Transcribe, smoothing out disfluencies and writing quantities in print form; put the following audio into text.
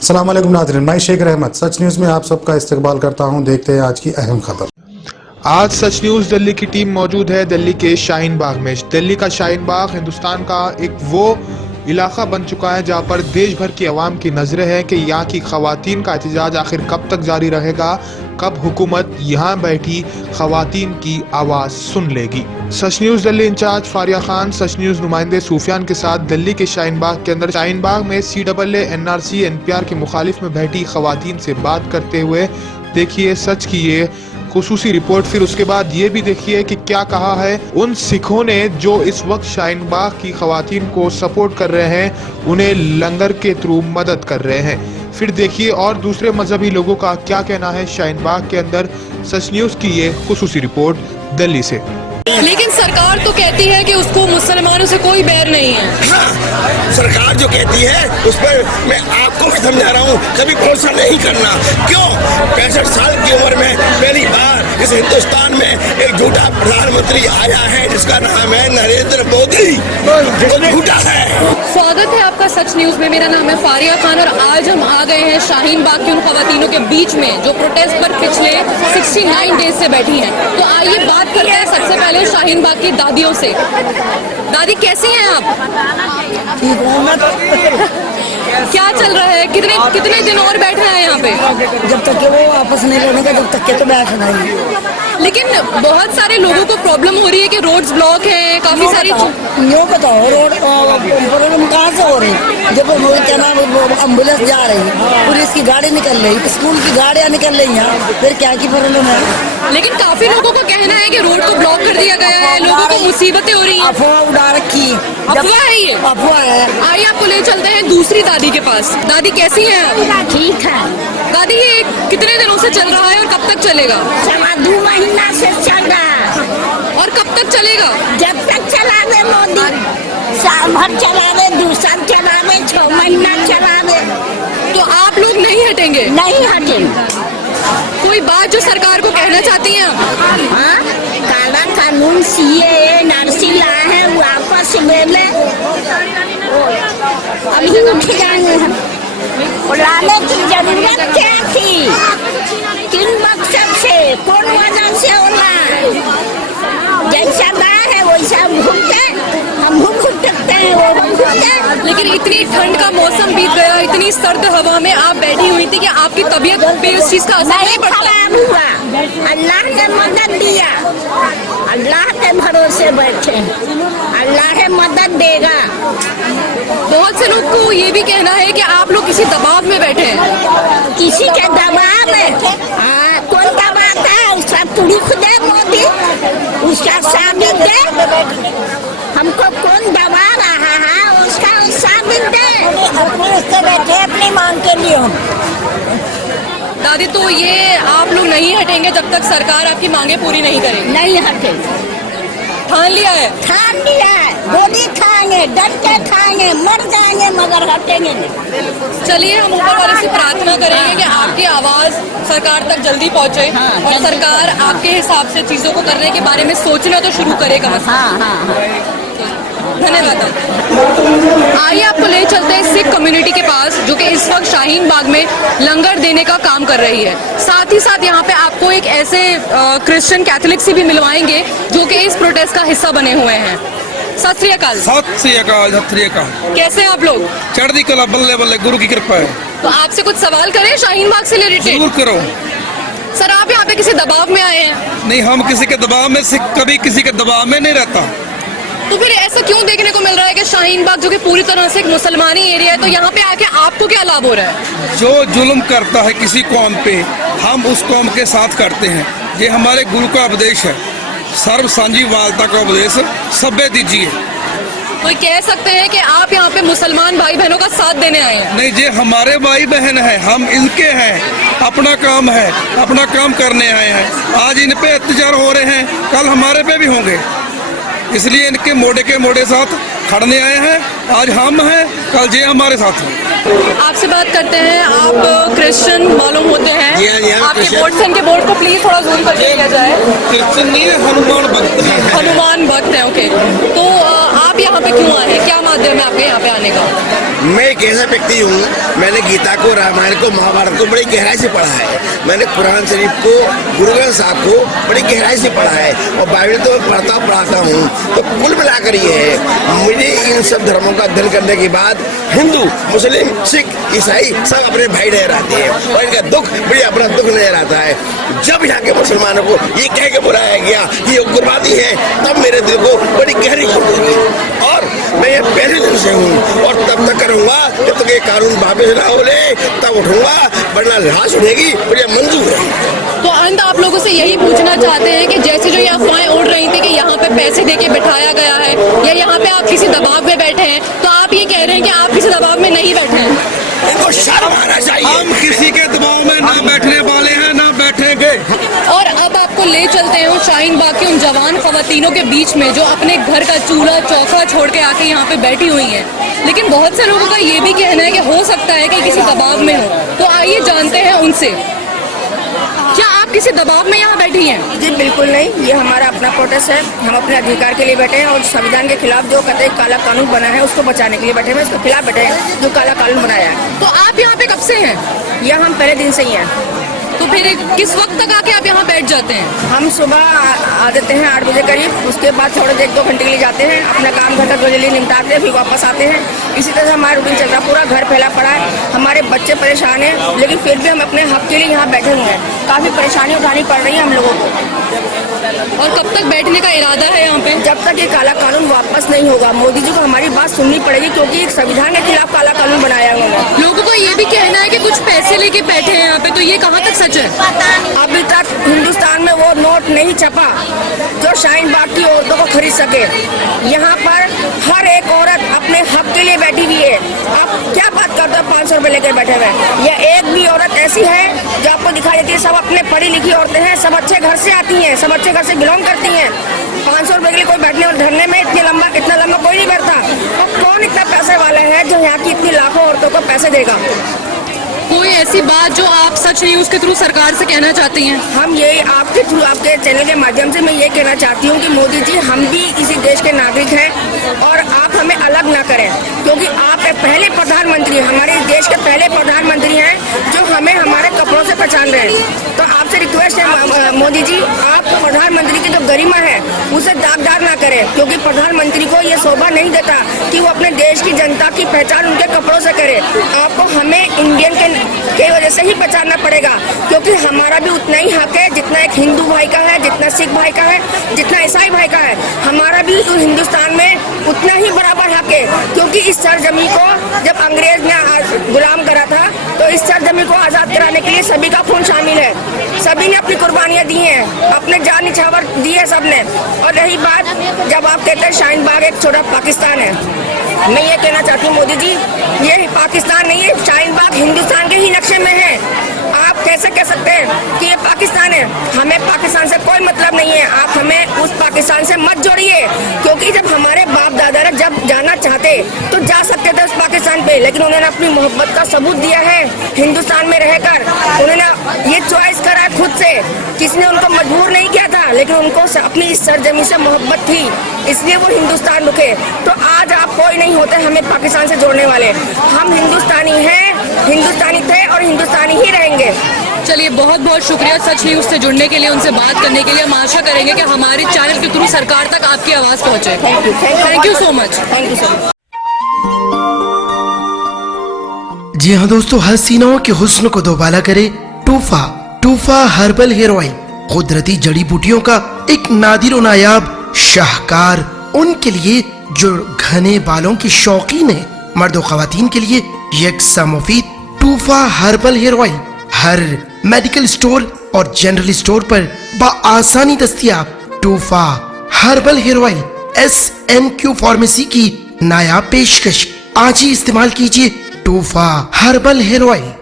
अस्सलाम वालेकुम नाज़रीन, मैं शेख रहमत सच न्यूज़ में आप सबका इस्तकबाल करता हूं। देखते हैं आज की अहम खबर। आज सच न्यूज़ दिल्ली की टीम मौजूद है दिल्ली के शाहीन बाग में। दिल्ली का शाहीन बाग हिंदुस्तान का एक वो इलाका बन चुका है जहां पर देश भर की आवाम की नजरें हैं कि यहाँ की खवातीन का एहतजाज आखिर कब तक जारी रहेगा, कब हुकूमत यहाँ बैठी खवातीन की आवाज़ सुन लेगी। सच न्यूज़ दिल्ली इंचार्ज फारिया खान सच न्यूज़ नुमाइंदे सूफियान के साथ दिल्ली के शाहीन बाग के अंदर शाहीन बाग में CAA NRC NPR के मुखालिफ में बैठी खवातीन से बात करते हुए देखिए सच की ये खुसूसी रिपोर्ट। फिर उसके बाद ये भी देखिए कि क्या कहा है उन सिखों ने जो इस वक्त शाहीन बाग की खवातीन को सपोर्ट कर रहे हैं, उन्हें लंगर के थ्रू मदद कर रहे हैं। फिर देखिए और दूसरे मजहबी लोगों का क्या कहना है शाहीन बाग के अंदर। सच न्यूज़ की ये खुसूसी रिपोर्ट दिल्ली से। लेकिन सरकार तो कहती है कि उसको मुसलमानों से कोई बैर नहीं है। हाँ, सरकार जो कहती है उस पर मैं आपको भी समझा रहा हूँ, कभी भरोसा नहीं करना। क्यों? 65 साल की उम्र में पहली बार इस हिंदुस्तान में एक झूठा प्रधानमंत्री आया है जिसका नाम है नरेंद्र मोदी। वो झूठा है। स्वागत है आपका सच न्यूज में। मेरा नाम है फारिया खान और आज हम आ गए हैं शाहीन बाग की उन खवातीनों के बीच में जो प्रोटेस्ट पर पिछले 69 डेज से बैठी हैं। तो आइए बात करते हैं सबसे पहले शाहीन बाग की दादियों से। दादी कैसी हैं आप? ठीक हूँ मैं। क्या चल रहा है? कितने दिन और बैठना है यहाँ पे? जब तक के वो वापस नहीं लेने का, जब तक के तो बैठना ही। लेकिन बहुत सारे लोगों को प्रॉब्लम हो रही है कि रोड्स ब्लॉक हैं, काफी सारी यूँ बताओ रोड प्रॉब्लम कहाँ से हो रही? जब क्या नाम एम्बुलेंस जा रही, पुलिस की गाड़ी निकल रही, स्कूल की गाड़ियाँ निकल रही हैं, फिर क्या की प्रॉब्लम है? लेकिन काफी लोगों को कहना है कि रोड को ब्लॉक कर दिया गया है, लोगों को मुसीबतें हो रही हैं। अफवाह उड़ा रखी। अफवाह है ये? अफवाह है। आइए आपको ले चलते हैं दूसरी दादी के पास। दादी कैसी हैं आप? ठीक है। दादी ये कितने दिनों से चल रहा है और कब तक चलेगा? 2 महीना से चल रहा है। और कब तक चलेगा? जब तक चलावे मोदी, साल भर चलावे, 2 साल चलावे, 6 महीना चलावे। तो आप लोग नहीं हटेंगे? नहीं हटेंगे। कोई बात जो सरकार को कहना चाहती हैं आप? हाँ, काला कानून CAA NRC लाए हैं, वापस ले ले। अभी उठ जाएंगे हम। लाने की जरूरत क्या थी? किन मकसद से, कौन वजह से होला? जैसा ना है वैसा भुगते, हम भुगतते हैं, वो भुगते। लेकिन इतनी ठंड का मौसम बीत गया, इतनी सर्द हवा में आप बैठी हुई थी कि आपकी तबीयत पे इस चीज का असर नहीं पड़ता? खराब हुआ, अल्लाह ने मदद दिया। अल्लाह के भरोसे बैठे, अल्लाह मदद देगा। बहुत से लोग को ये भी कहना है कि आप लोग किसी दबाव में बैठे हैं। किसी के दबाव में? हाँ, कौन दबाता है? उसका पुलिस दे मोदी, उसका साबित दे। हमको कौन दबा रहा है उसका साबित दे। अपने उससे बैठे अपनी मांग के लिए हम। दादी तो ये आप लोग नहीं हटेंगे जब तक सरकार आपकी मांगे पूरी नहीं करेगी? नहीं हटेंगे। ठान लिया है? ठान लिया है, गोली खाएंगे, डर के खाएंगे, मर जाएंगे मगर हटेंगे नहीं। चलिए हम ऊपर वाले से प्रार्थना करेंगे कि आपकी आवाज सरकार तक जल्दी पहुंचे और सरकार आपके हिसाब से चीजों को करने के बारे में सोचना तो शुरू करे कम से कम। धन्यवाद। आइए आपको ले चलते हैं सिख कम्युनिटी के पास जो कि इस वक्त शाहीन बाग में लंगर देने का काम कर रही है। साथ ही साथ यहाँ पे आपको एक ऐसे क्रिश्चियन कैथोलिक से भी मिलवाएंगे जो कि इस प्रोटेस्ट का हिस्सा बने हुए हैं। सत श्री अकाल। सत श्री अकाल। सत श्री अकाल। कैसे हैं आप लोग? चढ़ती कला, बल्ले बल्ले, गुरु की कृपा है। तो आपसे कुछ सवाल करें शाहीन बाग से रिलेटेड? जरूर करो। सर आप यहाँ पे किसी दबाव में आए हैं? नहीं, हम किसी के दबाव में से कभी किसी के दबाव में नहीं रहता। तो फिर ऐसा क्यों देखने को मिल रहा है कि शाहीन बाग जो कि पूरी तरह से एक मुसलमानी एरिया है, तो यहाँ पे आके आपको क्या लाभ हो रहा है? जो जुल्म करता है किसी कौम पे, हम उस कौम के साथ करते हैं। ये हमारे गुरु का उपदेश है, सर्व सांझीवालता का उपदेश, सभ्य दीजिए। कोई कह सकते हैं कि आप यहाँ पे मुसलमान भाई बहनों का साथ देने आए हैं? नहीं, ये हमारे भाई बहन है, हम इनके हैं, अपना काम है, अपना काम करने आए हैं। आज इन पे अत्याचार हो रहे हैं, कल हमारे पे भी होंगे, इसलिए इनके मोड़े के मोड़े साथ खड़ने आए हैं। आज हम हैं, कल जे हमारे साथ हैं। आपसे बात करते हैं, आप क्रिश्चियन मालूम होते हैं? जी हाँ, आपके बोर्ड से इनके बोर्ड को प्लीज थोड़ा जूम करके लिया जाए। क्रिश्चियन नहीं है, हनुमान भक्त है। हनुमान भक्त है, ओके। तो आप यहाँ पे क्यों आए हैं, क्या माध्यम है आपके यहाँ पे आने का? मैं एक ऐसा व्यक्ति हूँ, मैंने गीता को, रामायण को, महाभारत को बड़ी गहराई से पढ़ा है। मैंने कुरान शरीफ को, गुरु ग्रंथ साहब को बड़ी गहराई से पढ़ा है और बाइबल तो मैं पढ़ाता हूँ। तो कुल मिलाकर ये है, मुझे इन सब धर्मों का अध्ययन करने के बाद हिंदू, मुस्लिम, सिख, ईसाई सब अपने भाई नजर आते हैं और इनका दुख बड़ी अपना दुख नजर आता है। जब यहाँ के मुसलमानों को ये कह के बुलाया गया कि ये उग्रवादी है, तब मेरे दिल को बड़ी गहरी चोट लगी और मैं ये पहले दिन से हूँ और तब तक करूँगा जब तक ये कानून वापस ना हो ले, तब उठूंगा, वरना लाश उठेगी, मुझे मंजूर है। तो अंत आप लोगों से यही पूछना चाहते हैं कि जैसे जो ये अफवाहें उड़ रही थी कि यहाँ पे पैसे देके बिठाया गया है या यहाँ पे आप किसी दबाव में बैठे हैं, तो आप ये कह रहे हैं कि आप किसी दबाव में नहीं बैठे हैं? इनको शर्म आना चाहिए। हम किसी के दबाव में ना बैठने वाले हैं, ना बैठेंगे। और अब आपको ले चलते हैं उस शाहीन बाग की उन जवान खवातीनों के बीच में जो अपने घर का चूल्हा चौका छोड़ के आके यहाँ पे बैठी हुई हैं। लेकिन बहुत से लोगों का ये भी कहना है कि हो सकता है कि किसी दबाव में हो, तो आइए जानते हैं उनसे। क्या आप किसी दबाव में यहाँ बैठी हैं? जी बिल्कुल नहीं, ये हमारा अपना प्रोटेस्ट है। हम अपने अधिकार के लिए बैठे हैं और संविधान के खिलाफ जो कतई काला कानून बना है उसको बचाने के लिए बैठे हैं, उसके खिलाफ बैठे हैं जो काला कानून बनाया है। तो आप यहाँ पे कब से हैं? यह हम पहले दिन से ही हैं। तो फिर किस वक्त तक आके आप यहाँ बैठ जाते हैं? हम सुबह आ जाते हैं 8 बजे करीब, उसके बाद थोड़े देर 1-2 घंटे के लिए जाते हैं, अपना काम घर का जल्दी निपटाते हैं, फिर वापस आते हैं। इसी तरह से हमारा रूटीन चल रहा है, पूरा घर फैला पड़ा है। हमारे बच्चे परेशान हैं, लेकिन फिर भी हम अपने हक के लिए यहाँ बैठे हुए हैं। काफ़ी परेशानी उठानी पड़ रही है हम लोगों को। और कब तक बैठने का इरादा है यहाँ पे? जब तक ये काला कानून वापस नहीं होगा। मोदी जी को हमारी बात सुननी पड़ेगी, क्योंकि एक संविधान के खिलाफ काला कानून बनाया हुआ है। लोगों को ये भी कहना है कि कुछ पैसे लेके बैठे हैं यहाँ पे, तो ये कहाँ तक सच है? अभी तक हिंदुस्तान में वो नोट नहीं छपा जो शाहीन बाग की औरतों को खरीद सके। यहाँ पर हर एक औरत अपने हक के लिए बैठी हुई है। आप क्या बात करते हो 500 रुपए लेकर बैठे हुए? यह एक भी औरत ऐसी है जो आपको दिखाई देती है? सब अपने पढ़ी लिखी औरतें हैं, सब अच्छे घर से आती हैं, सब अच्छे घर से बिलोंग करती हैं। 500 रुपए के लिए कोई बैठने और धरने में इतना लंबा कोई नहीं बैठता। और कौन इतना पैसे वाले हैं जो यहाँ की इतनी लाखों औरतों को पैसे देगा? कोई ऐसी बात जो आप सच न्यूज़ के थ्रू सरकार से कहना चाहती हैं? हम ये आपके थ्रू, आपके चैनल के माध्यम से मैं ये कहना चाहती हूँ कि मोदी जी, हम भी इसी देश के नागरिक हैं और आप हमें अलग ना करें, क्योंकि आप एक पहले प्रधानमंत्री, हमारे देश के पहले प्रधानमंत्री हैं जो हमें हमारे कपड़ों से पहचान रहे हैं। तो आपसे रिक्वेस्ट है मोदी जी, आप प्रधानमंत्री की जो गरिमा है उसे दागदार ना करें, क्योंकि प्रधानमंत्री को ये शोभा नहीं देता कि वो अपने देश की जनता की पहचान उनके कपड़ों से करे। आपको हमें इंडियन के वजह से ही बचाना पड़ेगा, क्योंकि हमारा भी उतना ही हक है जितना एक हिंदू भाई का है, जितना सिख भाई का है, जितना ईसाई भाई का है। हमारा भी हिंदुस्तान में उतना ही बराबर हक है, क्योंकि इस सरजमी को जब अंग्रेज ने गुलाम करा था, तो इस सरजमी को आज़ाद कराने के लिए सभी का खून शामिल है। सभी ने अपनी कुर्बानियाँ दी हैं, अपने जान निछावर दी है सबने। और रही बात, जब आप कहते हैं शाहीन बाग एक छोटा पाकिस्तान है, मैं ये कहना चाहती हूँ मोदी जी, ये पाकिस्तान नहीं है, शाहीन बाग हिंदुस्तान के ही नक्शे में है। आप कैसे कह सकते हैं कि ये पाकिस्तान है? हमें पाकिस्तान से कोई मतलब नहीं है। आप हमें उस पाकिस्तान से मत जोड़िए, क्योंकि जब हमारे बाप दादा ने जब जाना चाहते तो जा सकते थे उस पाकिस्तान पे, लेकिन उन्होंने अपनी मोहब्बत का सबूत दिया है हिंदुस्तान में रहकर। उन्होंने ये चॉइस करा खुद से, किसी ने उनको मजबूर नहीं किया था, लेकिन उनको अपनी इस सरजमी से मोहब्बत थी, इसलिए वो हिंदुस्तान रुके। तो आज आप कोई नहीं होते हमें पाकिस्तान से जोड़ने वाले। हम हिंदुस्तानी हैं, हिंदुस्तानी थे और हिंदुस्तानी ही रहेंगे। चलिए, बहुत बहुत शुक्रिया सच न्यूज़ से जुड़ने के लिए, उनसे बात करने के लिए। हम आशा करेंगे कि हमारे चैनल के थ्रू सरकार तक आपकी आवाज़ पहुँचे। Thank you so much. Thank you so much. जी हाँ दोस्तों, हसीनाओं के हुस्न को दोबाला करे टूफा हर्बल हेयर ऑयल, कुदरती जड़ी बूटियों का एक नादिर और नायाब शाहकार। उनके लिए जो घने बालों की शौकीन है, मर्द और खवातीन के लिए यकसा मुफीद टूफा हर्बल हेयर ऑयल हर मेडिकल स्टोर और जनरल स्टोर पर बआसानी दस्तयाब। टूफा herbal hair oil SNQ pharmacy की नायाब पेशकश। आज ही इस्तेमाल कीजिए टूफा हर्बल हेयर ऑयल।